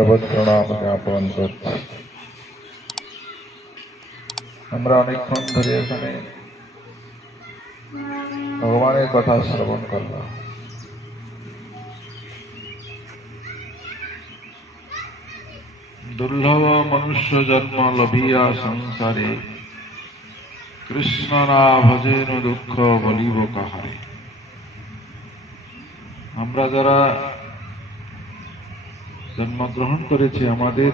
দণ্ডবোধ প্রণাম জ্ঞাপন করছি আমরা অনেকক্ষণ ধরে এখানে ভগবানের কথা শ্রবণ করলাম দুর্লভ মনুষ্য জন্ম লভিয়া সংসারে কৃষ্ণ না ভজেন দুঃখ বলিব কাহারে আমরা যারা জন্মগ্রহণ করেছে আমাদের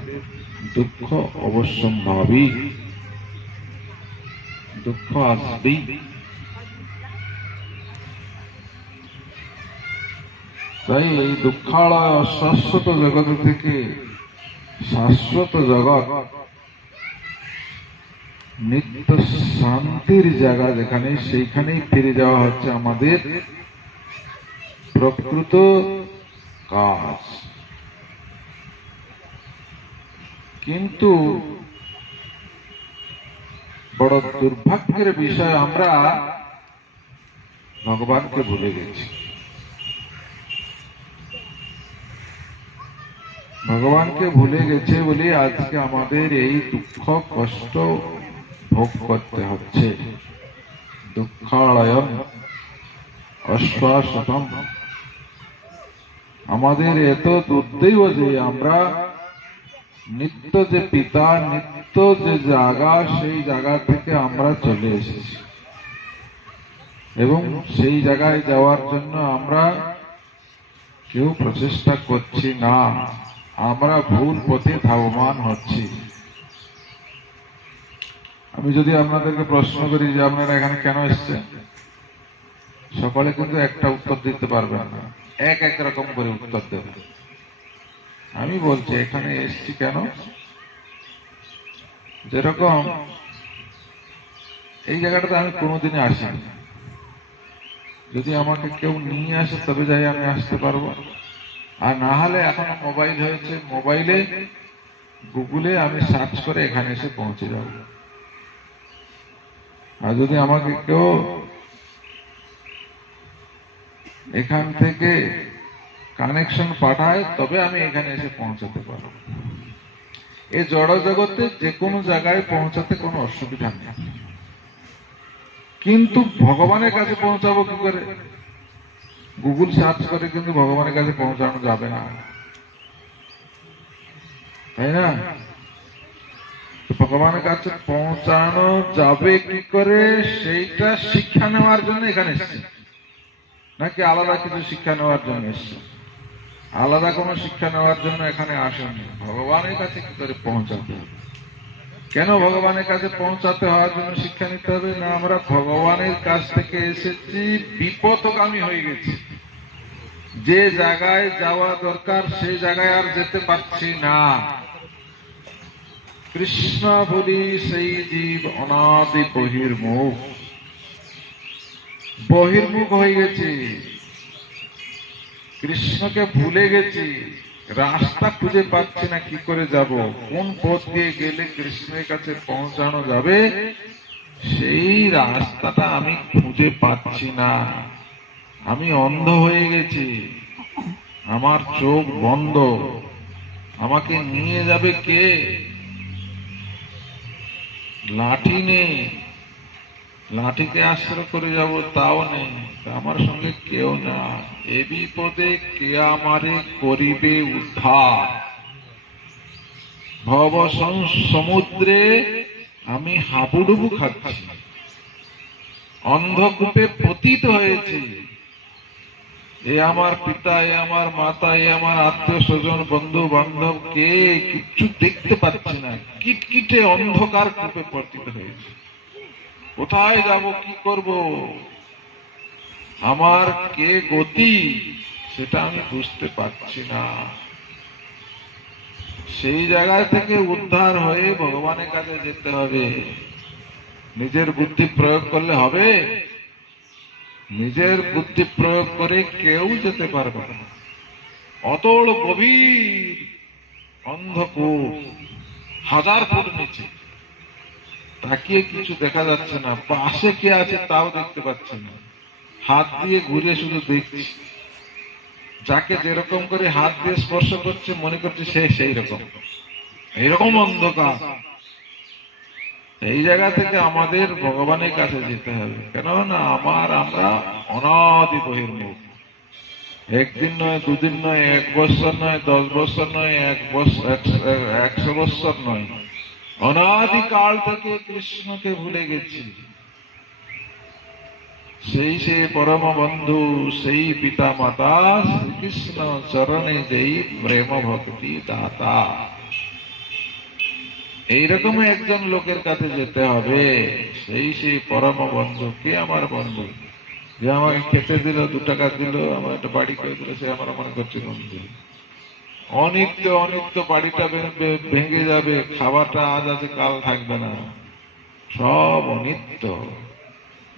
দুঃখ অবশ্যম্ভাবী। দুঃখ আসবেই। তাই এই দুঃখালয় অশাশ্বত জগৎ থেকে শাশ্বত জগৎ, নিত্য শান্তির জায়গা যেখানে সেইখানেই ফিরে যাওয়া হচ্ছে আমাদের প্রকৃত কাজ। কিন্তু বড় দুর্ভাগ্যের বিষয়, আমরা ভগবানকে ভুলে গেছি। ভগবানকে ভুলে গেছে বলে আজকে আমাদের এই দুঃখ, কষ্ট ভোগ করতে হচ্ছে। দুঃখালয়ন অশ্বাসতম আমাদের এত দুর্দৈব যে আমরা নিত্য যে পিতা নিত্য যে জায়গা সেই জায়গা থেকে আমরা চলে এসেছি। এবং সেই জায়গায় যাওয়ার জন্য আমরা কেউ প্রচেষ্টা করছি না। আমরা ভুল পথে ধাবমান হচ্ছি। আমি যদি আপনাদেরকে প্রশ্ন করি যে আপনারা এখানে কেন এসছেন? সকলে কিন্তু একটা উত্তর দিতে পারবেন না। এক এক রকম করে উত্তর দেবে। আমি বলছি, এখানে এসছি কেন? যেরকম এই জায়গাটাতে আমি কোনোদিনই আসিনি। যদি আমাকে কেউ নিয়ে আসে, তবে যাই আমি আসতে পারব। আর না হলে এখন মোবাইল হয়েছে, মোবাইলে, গুগলে আমি সার্চ করে এখানে এসে পৌঁছে যাব। আর যদি আমাকে কেউ এখান থেকে কানেকশন পাঠায়, তবে আমি এখানে এসে পৌঁছাতে পারব। এই জড় জগতে যে কোনো জায়গায় পৌঁছাতে কোনো অসুবিধা নেই। কিন্তু ভগবানের কাছে পৌঁছাবো কি করে? গুগল সার্চ করে কিন্তু ভগবানের কাছে পৌঁছানো যাবে না। তাই না? ভগবানের কাছে পৌঁছানো যাবে কি করে? সেইটা শিক্ষা নেওয়ার জন্য এখানে এসছে। নাকি আলাদা কিছু শিক্ষা নেওয়ার জন্য এসছে? আলাদা কোনো শিক্ষা নেওয়ার জন্য এখানে আসেনি ভগবানের কাছে কি করে পৌঁছাতে হবে? কেন ভগবানের কাছে পৌঁছাতে হওয়ার জন্য শিক্ষা নিতে হবে? না, আমরা ভগবানের কাছ থেকে এসেছি বিপদগামী হয়ে গেছি। যে জায়গায় যাওয়া দরকার সেই জায়গায় আর যেতে পারছি না। কৃষ্ণ বলি, সেই জীব অনাদি বহির্মুখ। বহির্মুখ হয়ে গেছি। কৃষ্ণকে ভুলে গেছি। রাস্তা খুঁজে পাচ্ছি না, কি করে যাব? কোন পথ দিয়ে গেলে কৃষ্ণের কাছে পৌঁছানো যাবে? সেই রাস্তাটা আমি খুঁজে পাচ্ছি না। আমি অন্ধ হয়ে গেছি। আমার চোখ বন্ধ। আমাকে নিয়ে যাবে কে? লাঠি নেই লাঠিকে আশ্রয় করে যাব, তাও নেই। আমার সঙ্গে কেউ না। এ বিপদে কে আমারে করিবে উদ্ধার? ভব সমুদ্রে আমি হাবুডুবু খাচ্ছি। অন্ধকূপে পতিত হয়েছি। এ আমার পিতা, এ আমার মাতা, এ আমার আত্মীয় স্বজন বন্ধু বান্ধব কে কিচ্ছু দেখতে পাচ্ছি না। কিটকিটে অন্ধকার কূপে পতিত হয়েছে। কোথায় যাব, কি করব? আমার কে গতি, সেটা আমি বুঝতে পারছি না। সেই জায়গা থেকে উদ্ধার হয়ে ভগবানের কাছে যেতে হবে। নিজের বুদ্ধি প্রয়োগ করলে হবে। নিজের বুদ্ধি প্রয়োগ করে কেউ যেতে পারবে না। অতল গভীর অন্ধকূপ, হাজার ফুট নিচে। তাকিয়ে কিছু দেখা যাচ্ছে না। পাশে কে আছে তাও দেখতে পাচ্ছি না। হাত দিয়ে ঘুরে শুধু দেখছি। যাকে যেরকম করে হাত দিয়ে স্পর্শ করছে, মনে করছে সে সেই রকম। এইরকম অন্ধকার। এই জায়গা থেকে আমাদের ভগবানের কাছে যেতে হবে। কেননা আমার, আমরা অনাদি বহির্মুখ। একদিন নয়, দুদিন নয়, এক বছর নয়, দশ বছর নয়, এক বছর একশো বছর নয়। অনাদিকাল থেকে কৃষ্ণকে ভুলে গেছি। সেই সে পরম বন্ধু সেই পিতা মাতা শ্রীকৃষ্ণ চরণে যেই প্রেম ভক্তি দাতা। এইরকম একজন লোকের কাছে যেতে হবে। সেই সেই পরম বন্ধু কে আমার বন্ধু। যে আমাকে খেতে দিল, দু টাকা দিল, আমার একটা বাড়ি করে দিল, সে আমার মনে করছে বন্ধু। অনিত্য অনিত্য বাড়িটা ভে- ভেঙে যাবে খাবারটা আজ আছে কাল থাকবে না। সব অনিত্য।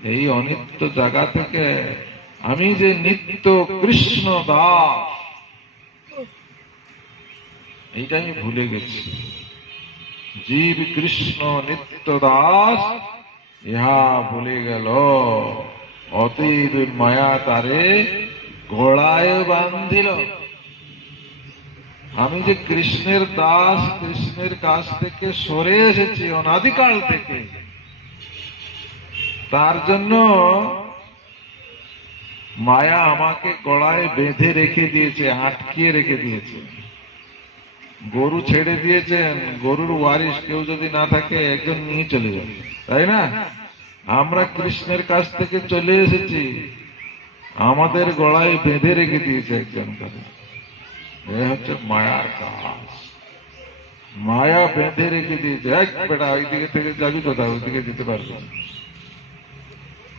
এই অনিত্য জায়গা থেকে আমি যে নিত্য কৃষ্ণ দাস এইটা আমি ভুলে গেছি। জীব কৃষ্ণ নিত্য দাস, ইহা ভুলে গেল। অতীব মায়া তারে ঘোড়ায় বান্ধিল আমি যে কৃষ্ণের দাস, কৃষ্ণের কাছ থেকে সরে এসেছি অনাদিকাল থেকে, তার জন্য মায়া আমাকে গলায় বেঁধে রেখে দিয়েছে, আটকিয়ে রেখে দিয়েছে। গরু ছেড়ে দিয়েছেন, গরুর ওয়ারিশ কেউ যদি না থাকে একজন নিয়ে চলে যাবে, তাই না? আমরা কৃষ্ণের কাছ থেকে চলে এসেছি, আমাদের গলায় বেঁধে রেখে দিয়েছে একজন করে এ হচ্ছে মায়ার কাজ মায়া বেঁধে রেখে দিয়েছে এক বেটা ওইদিকে থেকে যাবি কোথাও ওইদিকে যেতে পারবি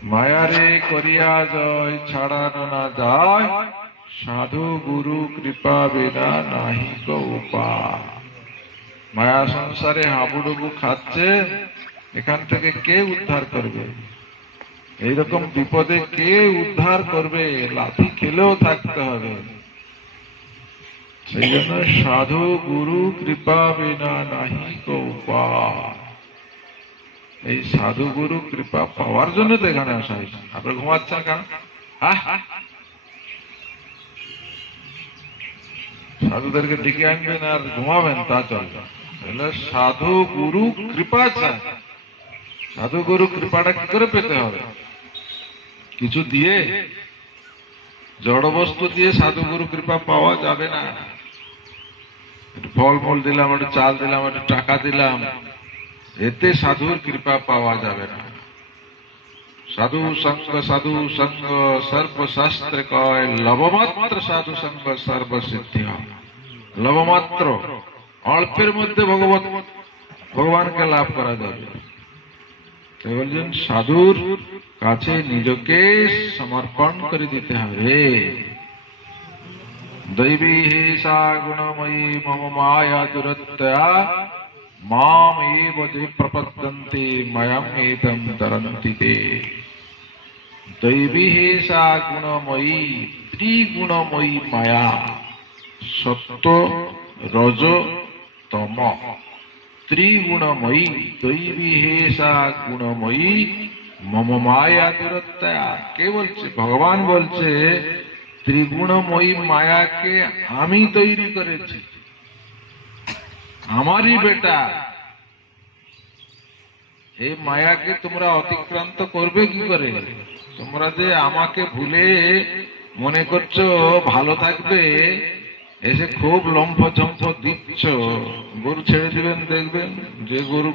মায়ারে করিয়া জয় ছাড়ানো না যায় সাধু গুরু কৃপা বিনা নাহি উপায় মায়া সংসারে হাবুডুবু খাচ্ছে এখান থেকে কে উদ্ধার করবে এইরকম বিপদে কে উদ্ধার করবে লাঠি খেলেও থাকতে হবে সেই জন্য সাধু গুরু কৃপা বিনা নাহি এই সাধু গুরু কৃপা পাওয়ার জন্য তো এখানে আসা হয়েছে। আপনার ঘুমাচ্ছেন কেন? সাধুদেরকে ডেকে আনবেন আর ঘুমাবেন, তা চলবে সাধু গুরু কৃপা চায় সাধু গুরু কৃপাটা কি করে পেতে হবে? কিছু দিয়ে জড় বস্তু দিয়ে সাধু গুরু কৃপা পাওয়া যাবে না। ফল ফল দিলাম, একটু চাল দিলাম, একটু টাকা দিলাম। এতে সাধুর কৃপা পাওয়া যাবে না। সাধু সঙ্গ সাধু সঙ্গ, সর্বশাস্ত্র কয়, লবমাত্র সাধু সঙ্গ, সর্বসিদ্ধি লবমাত্র, অল্পের মধ্যে ভগবত, ভগবানকে লাভ করা যাবে। বলছেন? সাধুর কাছে নিজকে সমর্পণ করে দিতে হবে। গুণময়ী মম মায়া দুরত্যা মাম এব যে প্রপদ্যন্তে, ময়ম এতম তরন্তি তে। দৈবী হেসা গুণময়ী, ত্রিগুণময়ী মায়া। সত্য রজ, তম। ত্রিগুণময়ী দৈবী হেসা গুণময়ী, মম মায়া দুরত্যা কে বলছে? ভগবান বলছে ত্রিগুণময়ী মায়াকে আমি তৈরি করেছি। আমারই বেটা। এই মায়াকে তোমরা অতিক্রান্ত করবে কি করে? তোমরা যে আমাকে ভুলে মনে করছ, ভালো থাকবে, এসে খুব লম্ফ ঝম্ফ দিচ্ছ। গরু ছেড়ে দিবেন, দেখবেন যে গরু